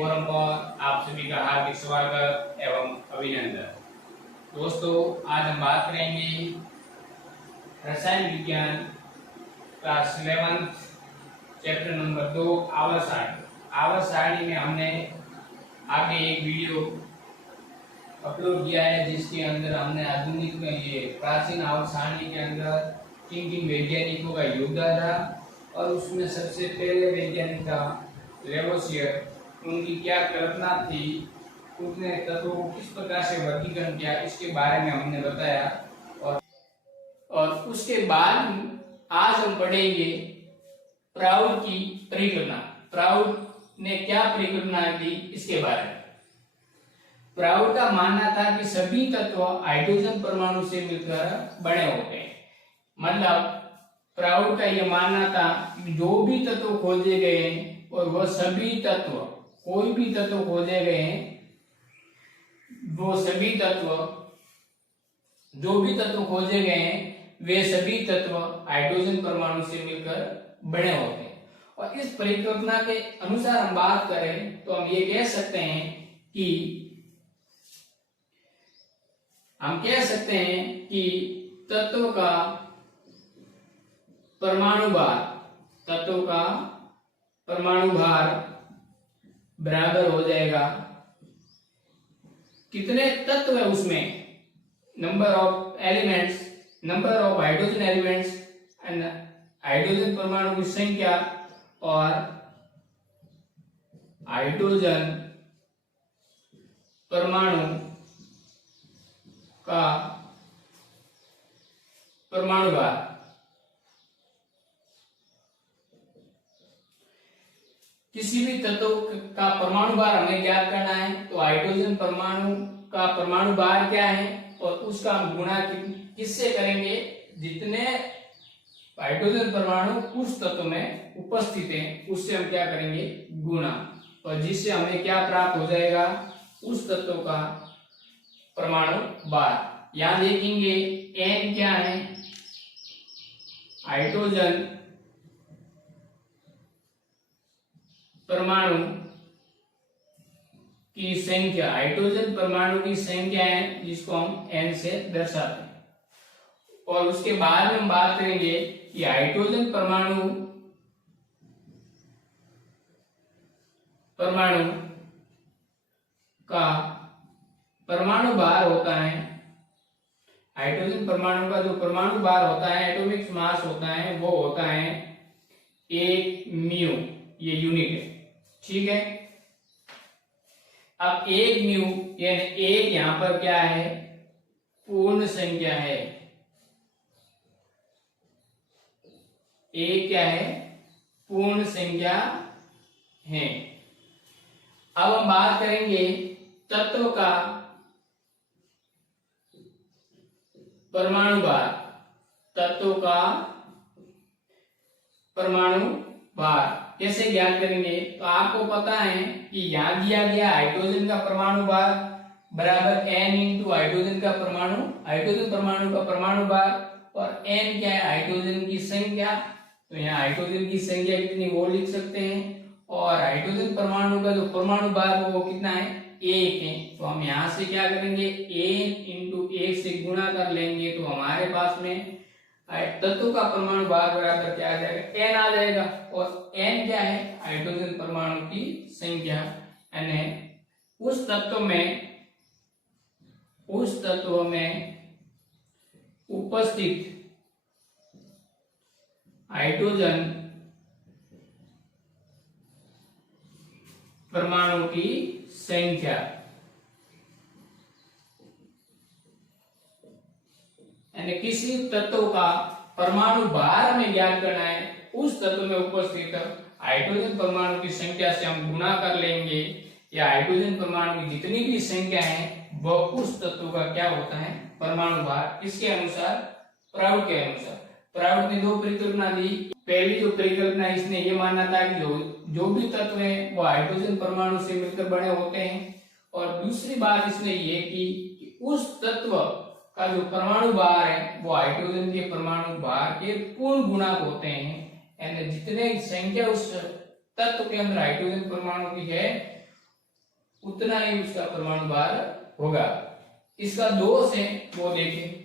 Forum पर आप सभी का हार्दिक स्वागत एवं अभिनंदन। दोस्तों, आज हम बात करेंगे रसायन विज्ञान क्लास 11 चैप्टर नंबर 2 आवर्त सारणी। आवर्त सारणी में हमने आगे एक वीडियो अपलोड किया है जिसके अंदर हमने आधुनिक में ये प्राचीन आवर्त सारणी के अंदर किन किन वैज्ञानिकों का योगदान रहा और उसमें सबसे पहले वैज्ञानिक था लेवोसियर। उनकी क्या कल्पना थी, उसने तत्वों को किस प्रकार से वर्गीकरण किया, इसके बारे में हमने बताया। और उसके बाद आज हम पढ़ेंगे प्राउड की परिकल्पना। प्राउड ने क्या परिकल्पना दी इसके बारे में। प्राउड का मानना था कि सभी तत्व हाइड्रोजन परमाणु से मिलकर बने होते हैं। मतलब प्राउड का यह मानना था कि जो भी तत्व खोजे गए हैं और वह सभी तत्व, कोई भी तत्व खोजे गए हैं, वो सभी तत्व, जो भी तत्व खोजे गए हैं वे सभी तत्व हाइड्रोजन परमाणु से मिलकर बने होते हैं। और इस परिकल्पना के अनुसार हम बात करें तो हम ये कह सकते हैं कि तत्व का परमाणु भार बराबर हो जाएगा, कितने तत्व है उसमें, number of elements, number of hydrogen elements and hydrogen परमाणु की संख्या और हाइड्रोजन परमाणु का परमाणु भार। किसी भी तत्व का परमाणु भार हमें ज्ञात करना है तो हाइड्रोजन परमाणु का परमाणु भार क्या है और उसका हम गुणा किससे करेंगे, जितने हाइड्रोजन परमाणु उस तत्व में उपस्थित हैं उससे हम क्या करेंगे, गुणा, और जिससे हमें क्या प्राप्त हो जाएगा, उस तत्व का परमाणु भार। यहां देखेंगे n क्या है, हाइड्रोजन परमाणु की संख्या, हाइड्रोजन परमाणु की संख्या है जिसको हम n से दर्शाते हैं। और उसके बाद हम बात करेंगे कि हाइड्रोजन परमाणु का परमाणु भार होता है, हाइड्रोजन परमाणु का जो परमाणु भार होता है, एटॉमिक मास होता है, वो होता है 1 म्यू, ये यूनिट है, ठीक है। अब 1 म्यू यानी 1 यहां पर क्या है, पूर्ण संख्या है, 1 क्या है, पूर्ण संख्या है। अब हम बात करेंगे तत्व का परमाणु भार, तत्व का परमाणु भार कैसे ज्ञात करेंगे, तो आपको पता है कि यहां दिया गया हाइड्रोजन का परमाणु भार बराबर n इंटू हाइड्रोजन का परमाणु, हाइड्रोजन परमाणु का परमाणु भार, और n क्या है, हाइड्रोजन की संख्या। तो यहाँ हाइड्रोजन की संख्या कितनी वो लिख सकते हैं, और हाइड्रोजन परमाणु का जो परमाणु भार वो कितना है, 1 है। तो हम यहाँ से क्या करेंगे, n इंटू 1 से गुणा कर लेंगे तो हमारे पास में तत्व का परमाणु भार बराबर क्या आ जाएगा, n आ जाएगा। और n क्या है, हाइड्रोजन परमाणु की संख्या, यानी उस तत्व में उपस्थित हाइड्रोजन परमाणु की संख्या, यानी किसी तत्व का परमाणु भार हमें ज्ञात करना है, उस तत्व में उपस्थित हाइड्रोजन परमाणु की संख्या से हम गुणा कर लेंगे, या हाइड्रोजन परमाणु की जितनी भी संख्या है वह उस तत्व का क्या होता है, परमाणु भार। इसके अनुसार, प्राउड के अनुसार, प्राउड ने 2 परिकल्पना दी। पहली जो परिकल्पना, इसने ये मानना था कि जो भी तत्व है वो हाइड्रोजन परमाणु से मिलकर बने होते हैं। और दूसरी बात इसने ये की कि उस तत्व का जो परमाणु भार है वो हाइड्रोजन के परमाणु भार के पूर्ण गुणक होते हैं, यानी जितने संख्या उस तत्व के अंदर हाइड्रोजन परमाणु की है उतना ही उसका परमाणु भार होगा। इसका दोष है वो देखें,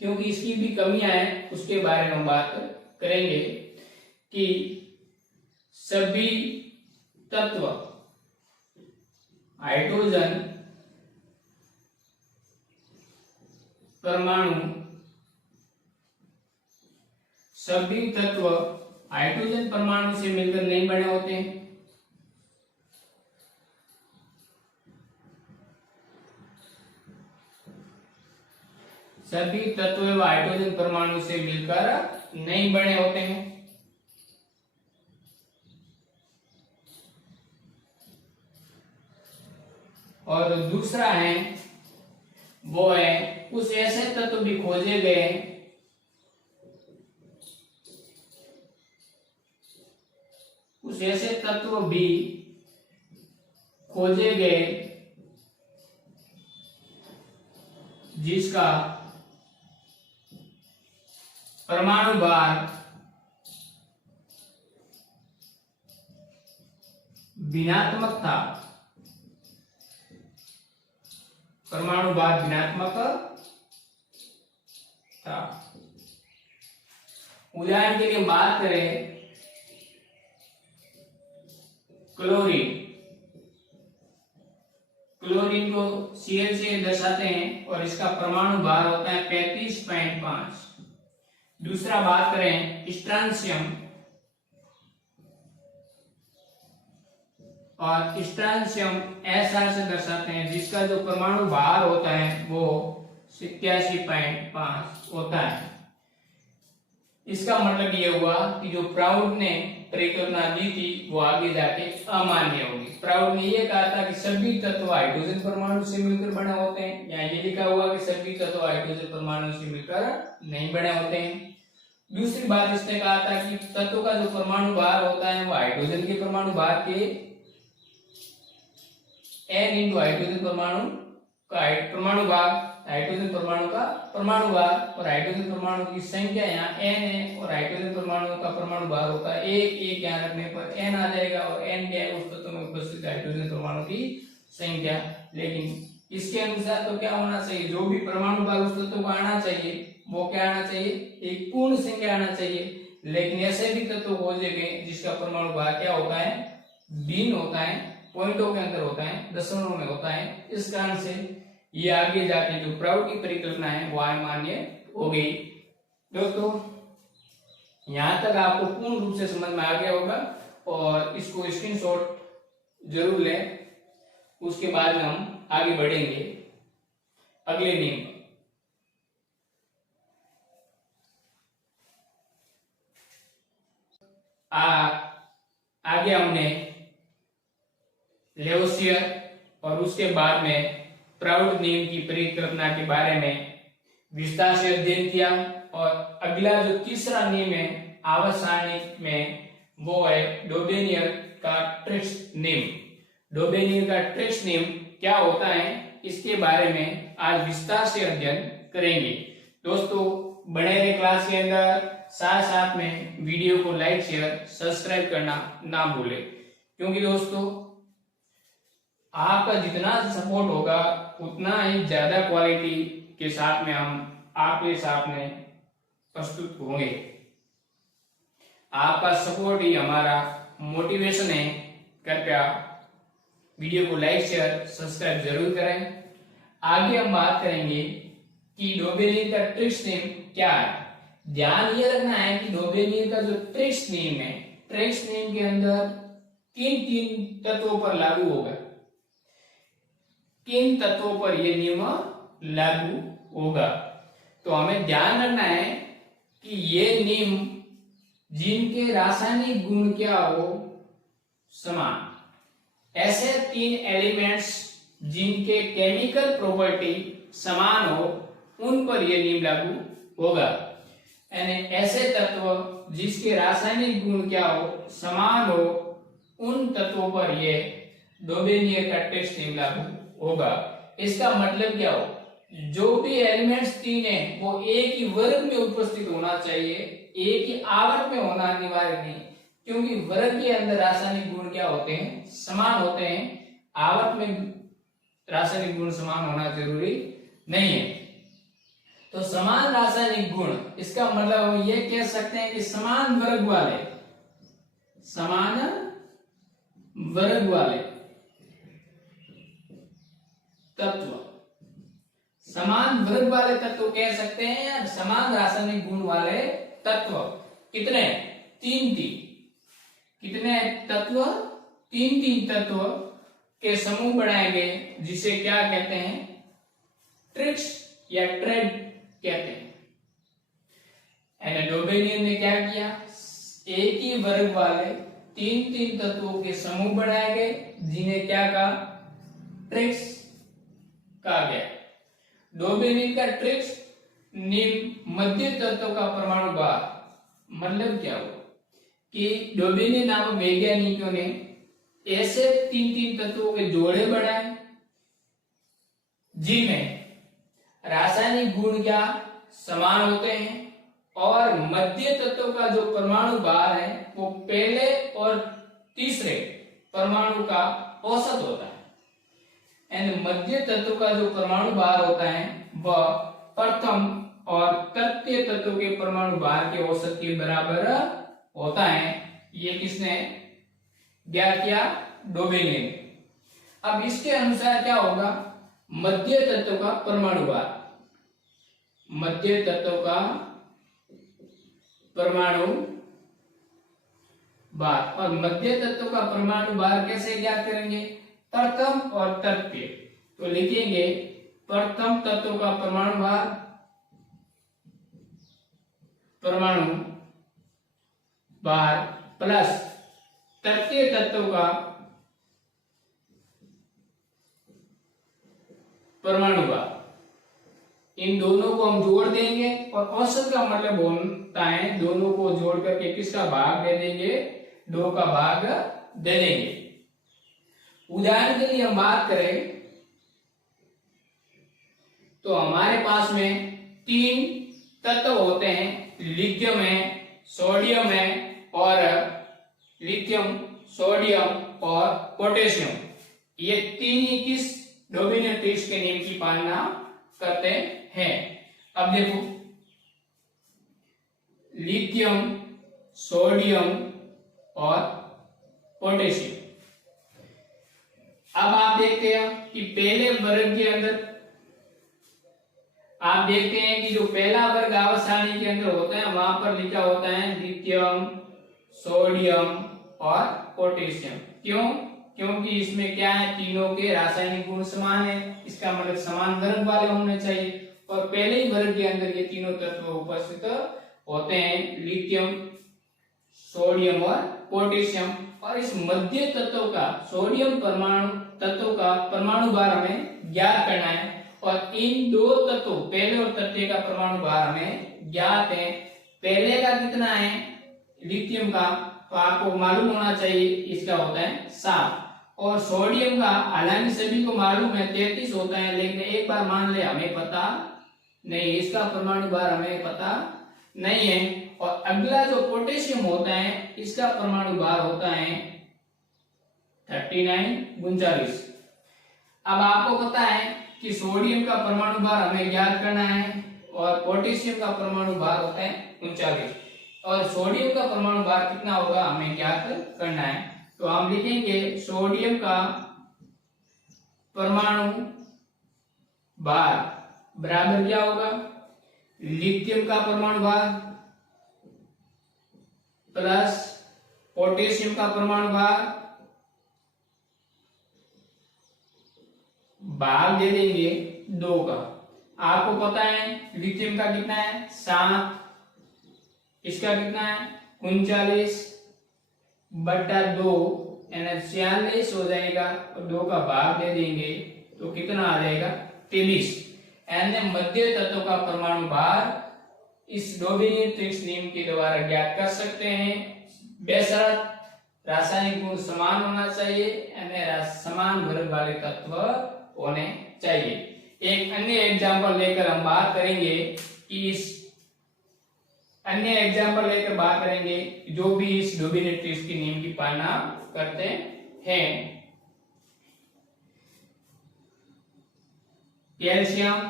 क्योंकि इसकी भी कमियां हैं, उसके बारे में हम बात करेंगे कि सभी तत्व हाइड्रोजन परमाणु, सभी तत्व हाइड्रोजन परमाणु से मिलकर नहीं बने होते हैं। सभी तत्व हाइड्रोजन परमाणु से मिलकर नहीं बने होते हैं। और दूसरा है वो है कुछ ऐसे तत्व भी खोजे गए कुछ ऐसे तत्व भी खोजे गए जिसका परमाणु भार भिन्नात्मक था। परमाणु भार भिन्नात्मक था। उदाहरण के लिए बात करें क्लोरीन, क्लोरीन को Cl से दर्शाते हैं और इसका परमाणु भार होता है 35.5। दूसरा बात करें स्ट्रांशियम, और स्ट्रांशियम SR से दर्शाते हैं जिसका जो परमाणु भार होता है वो 87.5 होता है। इसका मतलब ये हुआ कि जो प्राउड ने परिकल्पना दी थी वो आगे जाके अमान्य होगी। प्राउड ने ये कहा था कि सभी तत्व हाइड्रोजन परमाणु से मिलकर बने होते हैं, यहाँ ये लिखा हुआ कि सभी तत्व हाइड्रोजन परमाणु से मिलकर नहीं बने होते हैं। दूसरी बात इसने कहा था कि तत्व का जो परमाणु भार होता है वो हाइड्रोजन के परमाणु भार के n इंटू हाइड्रोजन परमाणु का परमाणु भार, हाइड्रोजन परमाणु का परमाणु भार, और हाइड्रोजन परमाणु की संख्या यहाँ n है और हाइड्रोजन परमाणु का परमाणु भार होता है 1 यहाँ रखने पर n आ जाएगा, और n क्या है उस तत्व में उपस्थित हाइड्रोजन परमाणु की संख्या। लेकिन इसके अनुसार तो क्या होना चाहिए, जो भी परमाणु भार उस तत्व को आना चाहिए वो क्या आना चाहिए, एक पूर्ण संख्या आना चाहिए। लेकिन ऐसे भी तत्व खोजे गए जिसका परमाणु भार क्या होता है, भिन्न होता है, पॉइंटों के अंदर होता है, दशमलव में होता है। इस कारण से ये आगे जाके जो प्राउड की परिकल्पना है वो अमान्य हो गई। दोस्तों यहां तक आपको पूर्ण रूप से समझ में आ गया होगा और इसको स्क्रीनशॉट जरूर लें। उसके बाद हम आगे बढ़ेंगे अगले नियम। आगे हमने लेवोसियर और उसके बाद में प्राउड नियम की परिकल्पना के बारे में विस्तार से अध्ययन किया। और अगला जो तीसरा नियम है आवर्त सारणी में वो है डोबेनियर का ट्रिक्स नियम। डोबेनियर का ट्रिक्स नियम क्या होता है इसके बारे में आज विस्तार से अध्ययन करेंगे। दोस्तों बने रहे क्लास के अंदर, साथ साथ में वीडियो को लाइक शेयर सब्सक्राइब करना ना भूले, क्योंकि दोस्तों आपका जितना सपोर्ट होगा उतना ही ज्यादा क्वालिटी के साथ में हम आपके सामने प्रस्तुत होंगे। आपका सपोर्ट ही हमारा मोटिवेशन है। कृपया वीडियो को लाइक शेयर सब्सक्राइब जरूर करें। आगे हम बात करेंगे कि डोबेनियर का ट्रिक्स नियम क्या है। ध्यान ये रखना है कि डोबेनियर का जो ट्रिक्स नियम है, ट्रिक्स नियम के अंदर किन तत्वों पर लागू होगा, किन तत्वों पर यह नियम लागू होगा। तो हमें ध्यान रखना है कि ये नियम जिनके रासायनिक गुण क्या हो समान, ऐसे 3 एलिमेंट्स जिनके केमिकल प्रॉपर्टी समान हो उन पर यह नियम लागू होगा। यानी ऐसे तत्व जिसके रासायनिक गुण क्या हो समान हो उन तत्वों पर यह डोबेनियर का ट्रिक्स नियम लागू होगा। इसका मतलब क्या हो, जो भी एलिमेंट्स 3 है वो एक ही वर्ग में उपस्थित होना चाहिए, एक ही आवर्त में होना अनिवार्य नहीं, क्योंकि वर्ग के अंदर रासायनिक गुण क्या होते हैं समान होते हैं। आवर्त में रासायनिक गुण समान होना जरूरी नहीं है। तो समान रासायनिक गुण, इसका मतलब हम ये कह सकते हैं कि समान वर्ग वाले तत्व, समान वर्ग वाले तत्व कह सकते हैं या समान रासायनिक गुण वाले तत्व कितने? तीन कितने तत्व? तीन तत्व के समूह बनाएंगे, जिसे क्या कहते हैं? ट्रिक्स या ट्रेड कहते हैं। डोबेनियन ने क्या किया? एक ही वर्ग वाले तीन तत्वों के समूह बनाए गए, जिन्हें क्या कहा? ट्रिक्स कहा गया। डोबेनियन का ट्रिक्स निम्न मध्य तत्व का परमाणु भार, मतलब क्या हुआ कि डोबेनियन नामक वैज्ञानिकों ने ऐसे तीन तत्वों के जोड़े बनाए जिनमें रासायनिक गुण क्या समान होते हैं और मध्य तत्व का जो परमाणु भार है वो पहले और तीसरे परमाणु का औसत होता है। एंड मध्य तत्व का जो परमाणु भार होता है वह प्रथम और तृतीय तत्व के परमाणु भार के औसत के बराबर होता है। ये किसने ज्ञात किया? डोबेनियन। अब इसके अनुसार क्या होगा? मध्य तत्व का परमाणु भार, मध्य तत्व का परमाणु भार, और मध्य तत्व का परमाणु भार कैसे ज्ञात करेंगे? प्रथम और तृतीय। तो लिखेंगे प्रथम तत्व का परमाणु भार, प्लस तृतीय तत्व का परमाणु भार। इन दोनों को हम जोड़ देंगे और औसत का मतलब होता है दोनों को जोड़ करके किसका भाग दे देंगे? 2 का भाग दे देंगे। उदाहरण के लिए हम बात करें तो हमारे पास में 3 तत्व होते हैं, लिथियम है, सोडियम है और लिथियम, सोडियम और पोटेशियम। ये तीन ही किस डोबेनियन ट्रिक्स के नियम की पालना करते हैं? अब देखो, लिथियम, सोडियम और पोटेशियम। अब आप देखते हैं कि पहले वर्ग के अंदर आप देखते हैं कि जो पहला वर्ग आवर्त सारणी के अंदर होता है वहां पर लिखा होता है लिथियम, सोडियम और पोटेशियम। क्यों? क्योंकि इसमें क्या है? तीनों के रासायनिक गुण समान है, इसका मतलब समान वर्ग वाले होने चाहिए। और पहले ही वर्ग के अंदर ये तीनों तत्व उपस्थित होते हैं, लिथियम, सोडियम और पोटेशियम। और इस मध्य तत्व का, सोडियम परमाणु तत्व का परमाणु भार हमें ज्ञात करना है। और इन 2 तत्वों, पहले और तृतीय का परमाणु भार हमें ज्ञात है। पहले का कितना है? लिथियम का, तो आपको मालूम होना चाहिए, इसका होता है 7। और सोडियम का हालांकि सभी को मालूम है 33 होता है, लेकिन एक बार मान ले हमें पता नहीं, इसका परमाणु भार हमें पता नहीं है। और अगला जो पोटेशियम होता है, इसका परमाणु भार होता है 39 अब आपको पता है कि सोडियम का परमाणु भार हमें ज्ञात करना है और पोटेशियम का परमाणु भार होता है 39 और सोडियम का परमाणु भार कितना होगा हमें ज्ञात करना है। तो हम लिखेंगे सोडियम का परमाणु भार बराबर क्या होगा? लिथियम का परमाणु भार प्लस पोटेशियम का परमाणु भार, भाग दे देंगे 2 का। आपको पता है लिथियम का कितना है? 7, इसका कितना है? 39/2 यानी 46 हो जाएगा और 2 का भाग दे देंगे तो कितना आ जाएगा? 23। यानी मध्य तत्व का परमाणु भार इस डोबेनियन ट्रिक्स नियम के द्वारा ज्ञात कर सकते हैं। बेशर्त रासायनिक गुण समान होना चाहिए, यानी समान वर्ग वाले तत्व होने चाहिए। एक अन्य एग्जांपल लेकर हम बात करेंगे कि जो भी इस डोबेनियन ट्रिक्स के नियम की पालना करते हैं। कैल्शियम,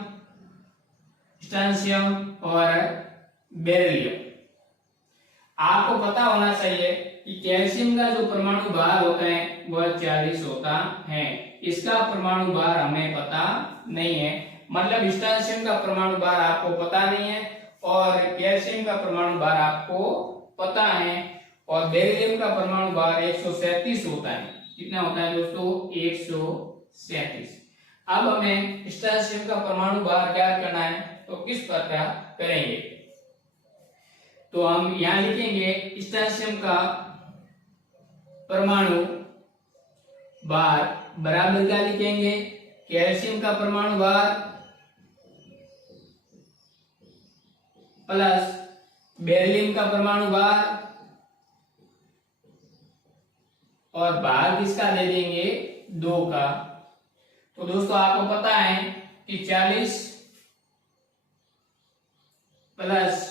स्ट्रोंशियम और बेरिलियम। आपको पता होना चाहिए कि कैल्शियम का जो परमाणु भार होता है वह 40 होता है। इसका परमाणु भार हमें पता नहीं है, मतलब स्ट्रोंशियम का परमाणु भार आपको पता नहीं है और कैल्शियम का परमाणु भार आपको पता है, और बेरिलियम का परमाणु भार 137 होता है। कितना होता है दोस्तों? 137। अब हमें स्ट्रोंशियम का परमाणु भार ज्ञात करना है, तो किस प्रकार करेंगे? तो हम यहां लिखेंगे स्ट्रोंशियम का परमाणु भार बराबर क्या लिखेंगे? कैल्शियम का परमाणु भार प्लस बेरिलियम का परमाणु भार, और भार किसका दे देंगे? 2 का। तो दोस्तों आपको पता है कि 40 प्लस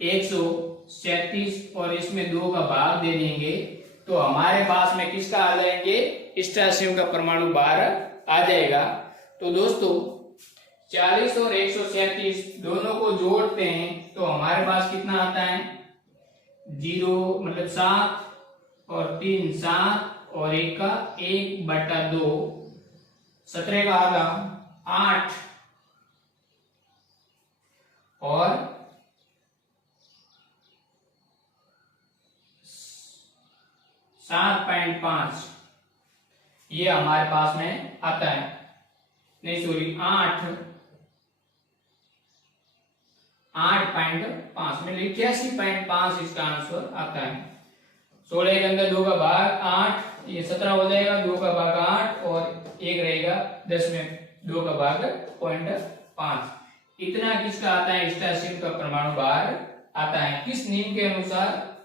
137 और इसमें 2 का भाग दे देंगे, तो हमारे पास में किसका आ जाएंगे? स्ट्रोंशियम का परमाणु भार आ जाएगा। तो दोस्तों 40 और 137 दोनों को जोड़ते हैं तो हमारे पास कितना आता है? 0 मतलब 7 और 3 7 और 1 का 1/2, 17 का आधा 8 और 7.5 ये हमारे पास में आता है। नहीं सॉरी 8.5 में 81.5 इसका आंसर आता है। 16 के अंदर 2 का भाग 8, ये 17 हो जाएगा, 2 का भाग 8 और 1 रहेगा 10 में 2 का भाग 0.5। इतना किसका आता है? स्ट्रोंशियम का परमाणु भार आता है। किस नियम के अनुसार?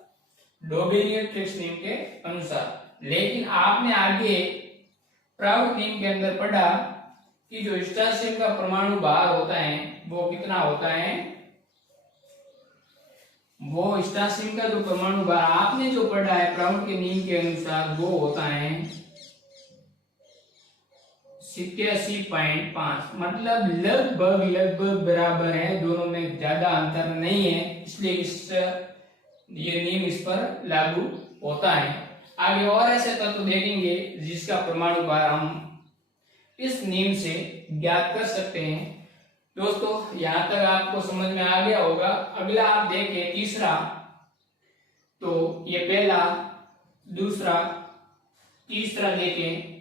डोबेलियर-ट्रिक्स नियम के अनुसार। लेकिन आपने आगे प्राउड नियम के अंदर पढ़ा कि जो स्ट्रोंशियम का परमाणु भार होता है वो कितना होता है? वो स्ट्रोंशियम का जो परमाणु भार आपने जो पढ़ा है प्राउड के नियम के अनुसार वो होता है 87.5, मतलब लगभग बराबर है, दोनों में ज्यादा अंतर नहीं है, इसलिए ये नियम इस पर लागू होता है। आगे और ऐसे तत्व देखेंगे जिसका परमाणु भार हम इस नियम से ज्ञात कर सकते हैं। दोस्तों यहां तक आपको समझ में आ गया होगा। अगला आप देखें तीसरा, तो ये पहला, दूसरा, तीसरा देखें।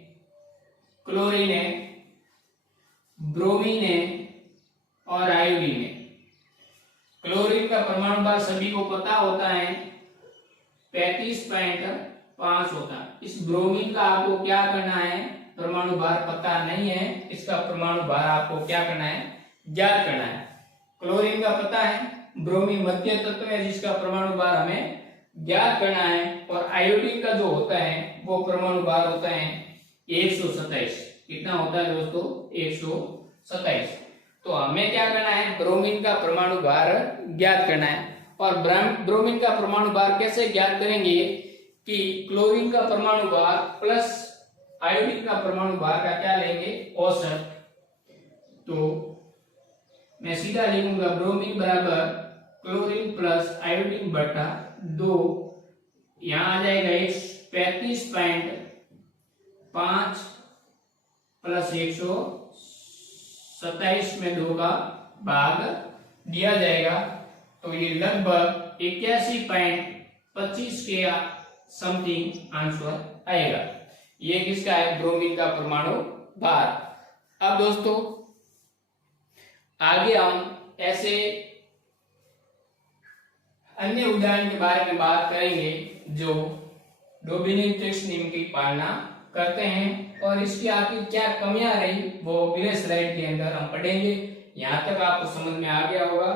क्लोरीन है, ब्रोमीन है और आयोडीन है। क्लोरीन का परमाणु भार सभी को पता होता है 35.5 होता है। इस ब्रोमीन का आपको क्या करना है? परमाणु भार पता नहीं है, इसका परमाणु भार आपको क्या करना है? ज्ञात करना है। क्लोरीन का पता है, ब्रोमीन मध्य तत्व है जिसका परमाणु भार हमें ज्ञात करना है, और आयोडीन का जो होता है वो परमाणु भार होता है 127। कितना होता है दोस्तों? 127। तो हमें क्या करना है? ब्रोमीन का परमाणु भार ज्ञात करना है। और ब्रोमीन का परमाणु भार कैसे ज्ञात करेंगे कि क्लोरीन का परमाणु भार प्लस आयोडीन का परमाणु भार का क्या लेंगे? औसत। तो मैं सीधा लिखूंगा ब्रोमीन बराबर क्लोरीन प्लस आयोडीन बटा 2, यहां आ जाएगा 35.5 प्लस 127 में 2 का भाग दिया जाएगा, तो ये लगभग 81.25 के समथिंग आंसर आएगा। ये किसका है? ब्रोमीन का परमाणु भार। अब दोस्तों आगे हम ऐसे अन्य उदाहरण के बारे में बात करेंगे जो डोबेलियर-ट्रिक्स नियम की पालना करते हैं, और इसकी आखिर क्या कमियां रही वो अगले स्लाइड के अंदर हम पढ़ेंगे। यहां तक आपको समझ में आ गया होगा,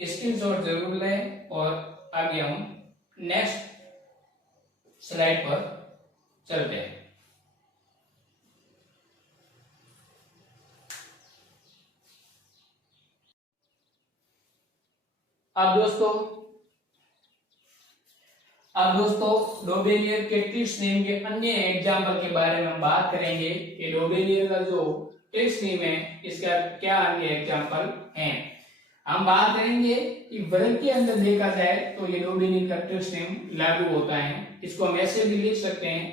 स्क्रीनशॉट जरूर लें और आगे हम नेक्स्ट स्लाइड पर चलते हैं। अब दोस्तों डोबेलियर के ट्रिक्स नियम के अन्य एग्जाम्पल के बारे में हम बात करेंगे कि डोबेलियर का जो ट्रिक्स नियम है इसका क्या अन्य एग्जाम्पल हैं। हम बात करेंगे कि वर्ग के अंदर देखा जाए तो ये डोबिनियन का ट्रिक्स नियम लागू होता है। इसको हम ऐसे भी लिख सकते हैं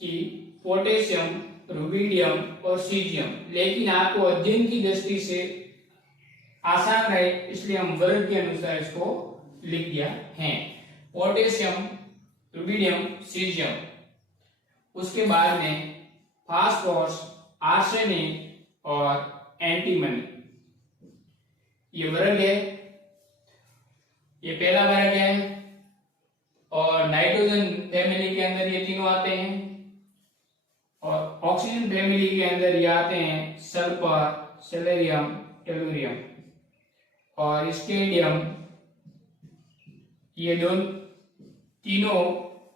कि पोटेशियम, रुबिडियम और सीजियम, लेकिन आपको अध्ययन की दृष्टि से आसान रहे इसलिए हम वर्ग के अनुसार इसको लिख दिया है। पोटेशियम, रुबिडियम, सीजियम, उसके बाद में फास्फोरस, आर्सेनिक और एंटीमनी, ये वर्ग है, ये पहला वर्ग है। और नाइट्रोजन फैमिली के अंदर ये तीनों आते हैं और ऑक्सीजन फैमिली के अंदर ये आते हैं सल्फर, सेलेरियम, टेलुरियम और स्केंडियम। ये दोनों तीनों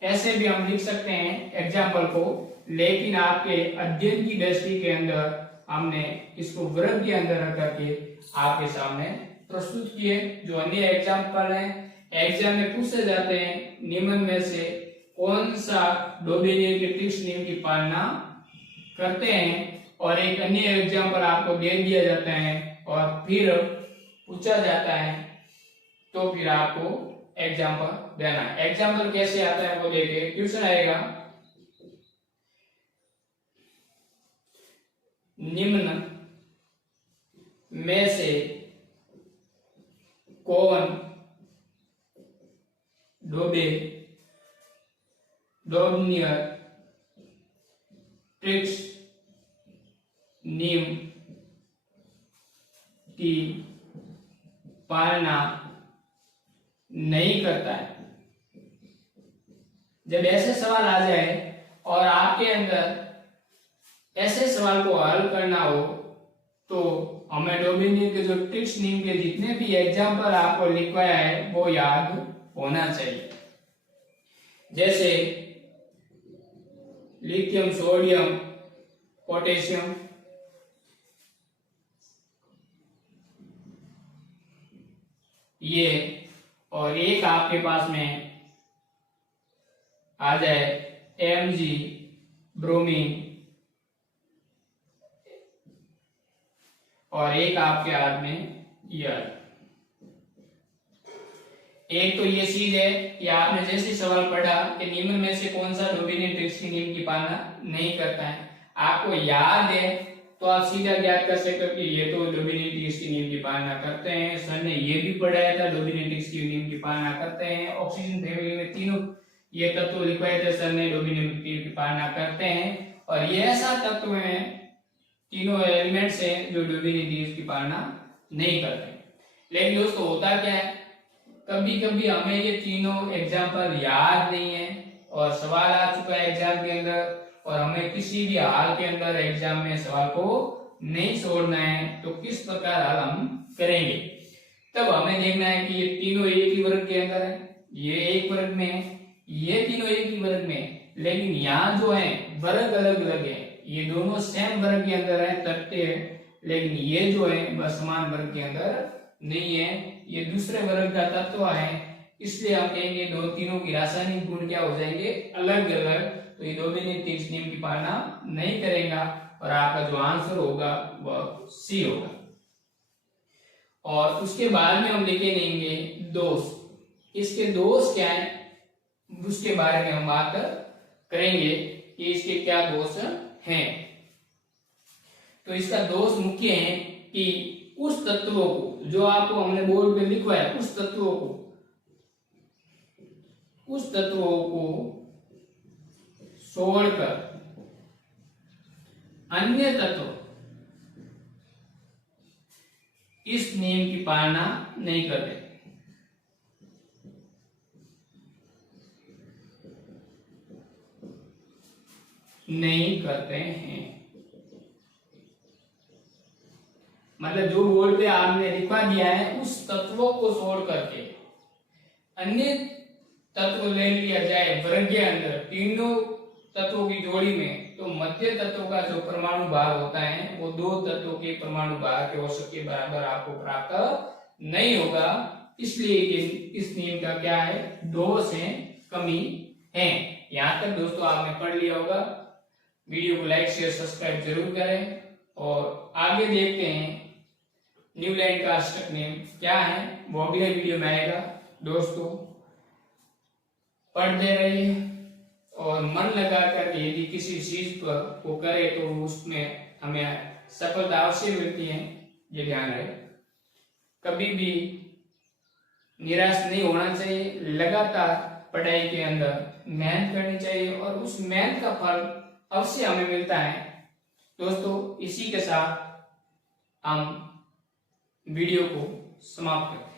ऐसे भी हम लिख सकते हैं एग्जाम्पल को, लेकिन आपके अध्ययन की दृष्टि के अंदर हमने इसको वर्ग के अंदर रख करके आपके सामने प्रस्तुत किए। जो अन्य एग्जाम्पल हैं एग्जाम में पूछे जाते हैं निम्न में से कौन सा डोबिनियन के ट्रिक्स नियम की पालना करते हैं, और एक अन्य एग्जाम्पल आपको दे दिया जाता है और फिर पूछा जाता है तो फिर आपको एग्जाम्पल देना है। एग्जाम्पल कैसे आता है वो देखिए। क्वेश्चन आएगा निम्न में से कौन डोबिनियन ट्रिक्स नियम की पालना नहीं करता है। जब ऐसे सवाल आ जाए और आपके अंदर ऐसे सवाल को हल करना हो तो हमें डोबिनियन के जो ट्रिक्स नियम के जितने भी एग्जाम्पल आपको लिखवाया है वो याद होना चाहिए। जैसे लिथियम, सोडियम, पोटेशियम, ये, और एक आपके पास में आ जाए Mg, ब्रोमीन, और एक आपके हाथ में ईयर। एक तो ये चीज है कि आपने जैसे सवाल पढ़ा कि निम्न में से कौन सा डोबिनियन ट्रिक्स के नियम की पालना नहीं करता है, आपको याद है तो आप सीधा ज्ञात कर सकते हो कि ये तो डोबिनियन ट्रिक्स के नियम की पालना करते हैं। सर ने ये भी पढ़ाया था डोबिनियन ट्रिक्स के नियम की पालना करते हैं। ऑक्सीजन फैमिली में तीनों ये तत्व लिखवाए थे सर ने, डोबिनियन ट्रिक्स की पालना करते हैं। और ये ऐसा तत्व है, तीनों एलिमेंट्स हैं जो डोबिनियन ट्रिक्स की पालना नहीं करते। लेकिन दोस्तों होता क्या है, कभी कभी हमें ये तीनों एग्जाम्पल याद नहीं है और सवाल आ चुका है एग्जाम के अंदर और हमें किसी भी हाल के अंदर एग्जाम में सवाल को नहीं छोड़ना है, तो किस प्रकार हल हम करेंगे। तब हमें देखना है कि ये तीनों एक ही वर्ग के अंदर है, ये एक वर्ग में है, ये तीनों एक ही वर्ग में है, लेकिन यहाँ जो है वर्ग अलग अलग है। ये दोनों सेम वर्ग के अंदर है, तथ्य है, लेकिन ये जो है वह समान वर्ग के अंदर नहीं है, ये दूसरे वर्ग का तत्व है। इसलिए हम कहेंगे दो तीनों की रासायनिक गुण क्या हो जाएंगे, अलग अलग। तो ये डोबिनियन ट्रिक्स नियम की पालना नहीं करेगा और आपका जो आंसर होगा वह सी होगा। और उसके बाद में हम लिखे लेंगे दोष। इसके दोष क्या है उसके बारे में हम बात करेंगे कि इसके क्या दोष हैं। तो इसका दोष मुख्य है कि उस तत्वों को जो आपको हमने बोर्ड पे लिखवाया, उस तत्वों को छोड़कर अन्य तत्व इस नियम की पालना नहीं करते। हैं मतलब जो बोर्ड पे आपने लिखवा दिया है उस तत्वों को छोड़ करके अन्य तत्व ले लिया जाए वर्ग के अंदर तीनों तत्वों की जोड़ी में, तो मध्य तत्व का जो परमाणु भार होता है वो दो तत्वों के परमाणु भार के औसत के बराबर आपको प्राप्त नहीं होगा। इसलिए इस नियम का क्या है, दोष है, कमी है। यहाँ तक दोस्तों आपने पढ़ लिया होगा। वीडियो को लाइक शेयर सब्सक्राइब जरूर करें और आगे देखते हैं न्यू लाइन का अष्टक नेम क्या है, वो अगले वीडियो में आएगा। दोस्तों पढ़ते रहिए और मन लगाकर यदि किसी चीज पर को करे तो उसमें हमें सफलता अवश्य मिलती है, ये ध्यान रहे। कभी भी निराश नहीं होना चाहिए, लगातार पढ़ाई के अंदर मेहनत करनी चाहिए और उस मेहनत का फल अवश्य हमें मिलता है। दोस्तों इसी के साथ हम वीडियो को समाप्त करते हैं।